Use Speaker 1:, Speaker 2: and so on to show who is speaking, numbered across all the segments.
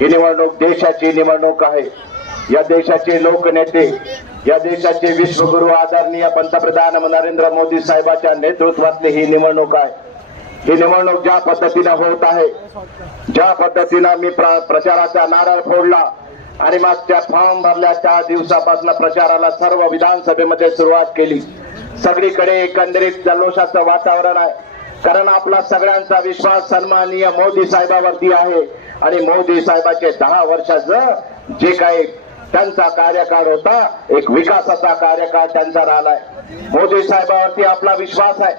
Speaker 1: ही निवडणूक देशाची निवडणूक आहे. या देशाचे लोकनेते या देशाचे विश्वगुरु आदरणीय पंतप्रधान नरेंद्र मोदी साहेबांच्या नेतृत्वातली ही निवडणूक आहे. ही निवडणूक ज्या पद्धतीनं होत आहे ज्या पद्धतीनं मी प्र- प्रचाराचा नारळ फोडला आणि मागच्या फॉर्म भरल्या त्या दिवसापासून प्रचाराला सर्व विधानसभेमध्ये सुरुवात केली. सगळीकडे एकंदरीत जल्लोषाचं वातावरण आहे. कारण आपला सगळ्यांचा विश्वास सन्माननीय मोदी साहेबावरती आहे. आणि मोदी साहेबाचे दहा वर्षाचं जे काही त्यांचा कार्यकाळ होता एक विकासाचा कार्यकाळ त्यांचा राहिलाय. मोदी साहेबावरती आपला विश्वास आहे.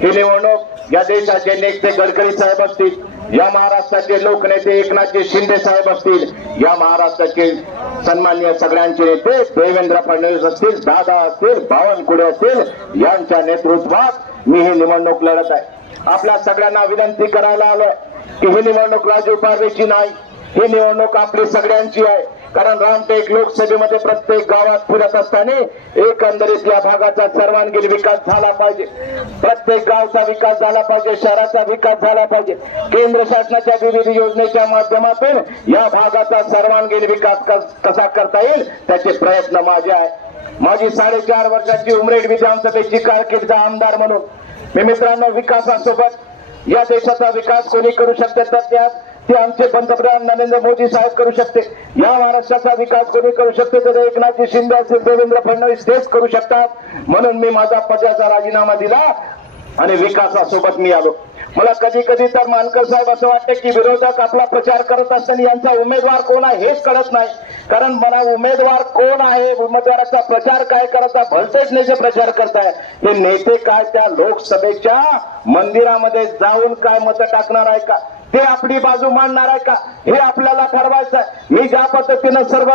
Speaker 1: ही निवडणूक या देशाचे नेते गडकरी साहेब असतील या महाराष्ट्राचे लोकनेते एकनाथजी शिंदे साहेब असतील या महाराष्ट्राचे सन्मान्य सगळ्यांचे नेते देवेंद्र फडणवीस असतील दादा असतील बावनकुळे असतील यांच्या नेतृत्वात मी ही निवडणूक लढत आहे. आपल्या सगळ्यांना विनंती करायला आलोय. की ही निवडणूक राजू पारवेची नाही. ही निवडणूक आपली सगळ्यांची आहे. कारण रामटेक लोकसभेमध्ये प्रत्येक गावात फिरत असताना एकंदरीत या भागाचा सर्वांगीण विकास झाला पाहिजे. प्रत्येक गावचा विकास झाला पाहिजे शहराचा विकास झाला पाहिजे. केंद्र शासनाच्या विविध योजनेच्या माध्यमातून या भागाचा सर्वांगीण विकास कसा करता येईल त्याचे प्रयत्न माझे आहे माझी साडेचार वर्षाची उमरेड विधानसभेची कारकीर्द आमदार म्हणून. मी मित्रांनो विकासासोबत या देशाचा विकास कोणी करू शकते? तर त्यात ते आमचे पंतप्रधान नरेंद्र मोदी साहेब करू शकते. या महाराष्ट्राचा विकास कोणी करू शकते? तर एकनाथजी शिंदे असेल देवेंद्र फडणवीस तेच करू शकतात. म्हणून मी माझा पदाचा राजीनामा दिला आणि विकासासोबत मी आलो. मला कधी कधी तर मानकर साहेब असं वाटतं की विरोधक आपला प्रचार करत असताना यांचा उमेदवार कोण आहे हेच कळत नाही. कारण मला उमेदवार कोण आहे उमेदवाराचा प्रचार काय करता भलतेच नेते प्रचार करताय हे नेते काय त्या लोकसभेच्या मंदिरामध्ये जाऊन काय मतं टाकणार आहे का? ते आपली बाजू मांडणार आहे का? हे आपल्याला ठरवायचं आहे. मी ज्या पद्धतीनं सर्व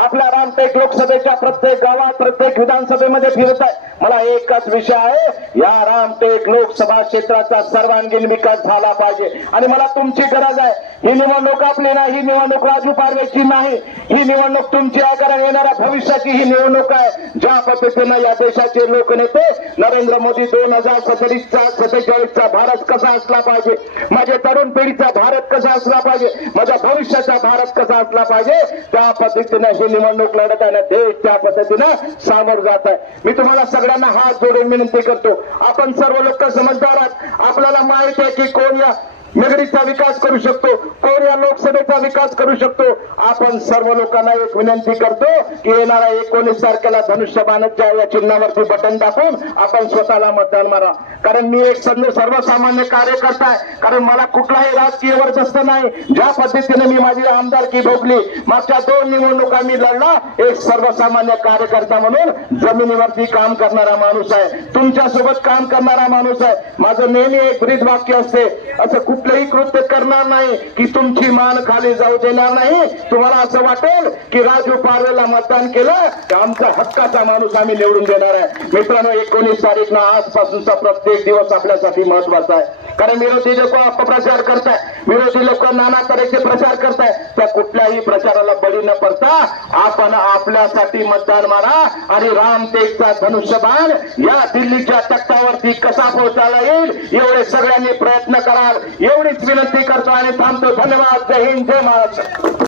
Speaker 1: आपल्या रामटेक लोकसभेच्या प्रत्येक गावात प्रत्येक विधानसभेमध्ये फिरत आहे. मला एकच विषय आहे या रामटेक लोकसभा क्षेत्राचा सर्वांगीण विकास झाला पाहिजे. आणि मला तुमची गरज आहे. ही निवडणूक आपली नाही ही निवडणूक राजू पारवेची नाही. ही निवडणूक तुमची आहे कारण येणाऱ्या भविष्याची ही निवडणूक आहे. ज्या पद्धतीनं या देशाचे लोकनेते नरेंद्र मोदी दोन हजार सत्तावीसचा सत्तेचाळीसचा भारत कसा असला पाहिजे? माझ्या तरुण पिढीचा भारत कसा असला पाहिजे? माझ्या भविष्याचा भारत कसा असला पाहिजे? त्या पद्धतीनं ही निवडणूक लढत आहे ना देश त्या पद्धतीनं सामोर जात आहे. मी तुम्हाला सगळ्यांना हात जोडून विनंती करतो आपण सर्व लोक समजदार आहात. आपल्याला माहीत आहे की कोण या निगडीचा विकास करू शकतो कोण या लोकसभेचा विकास करू शकतो. आपण सर्व लोकांना एक विनंती करतो की येणाऱ्या एकोणीस तारखेला धनुष्यबाणच्या या चिन्हावरती बटन दाखवून आपण स्वतःला मतदान मारा. कारण मी एक सर्वसामान्य कार्यकर्ता आहे. कारण मला कुठलाही राजकीय वर्चस्व नाही. ज्या पद्धतीने मी माझी आमदारकी भोगली मागच्या दोन निवडणुका मी लढला एक सर्वसामान्य कार्यकर्ता म्हणून जमिनीवरती काम करणारा माणूस आहे. तुमच्यासोबत काम करणारा माणूस आहे. माझं नेहमी एक ब्रीद वाक्य असते. असं कुठलंही कृत्य करणार नाही की तुमची मान खाली जाऊ देणार नाही. तुम्हाला असं वाटेल की राजू पारवेला मतदान केलं तर आमचा हक्काचा माणूस आम्ही निवडून देणार आहे. मित्रांनो एकोणीस तारीख ना आजपासूनचा प्रत्येक दिवस आपल्यासाठी महत्त्वाचा आहे. कारण विरोधी लोक अपप्रचार करताय. विरोधी लोक नाना तऱ्हेचे प्रचार करताय. त्या कुठल्याही प्रचाराला बळी न पडता आपण आपल्यासाठी मतदान मारा आणि रामटेकचा धनुष्यबाण या दिल्लीच्या तक्तावरती कसा पोहोचायला येईल एवढे सगळ्यांनी प्रयत्न कराल. एवढीच विनंती करतो आणि थांबतो. धन्यवाद. जय हिंद. जय महाराष्ट्र.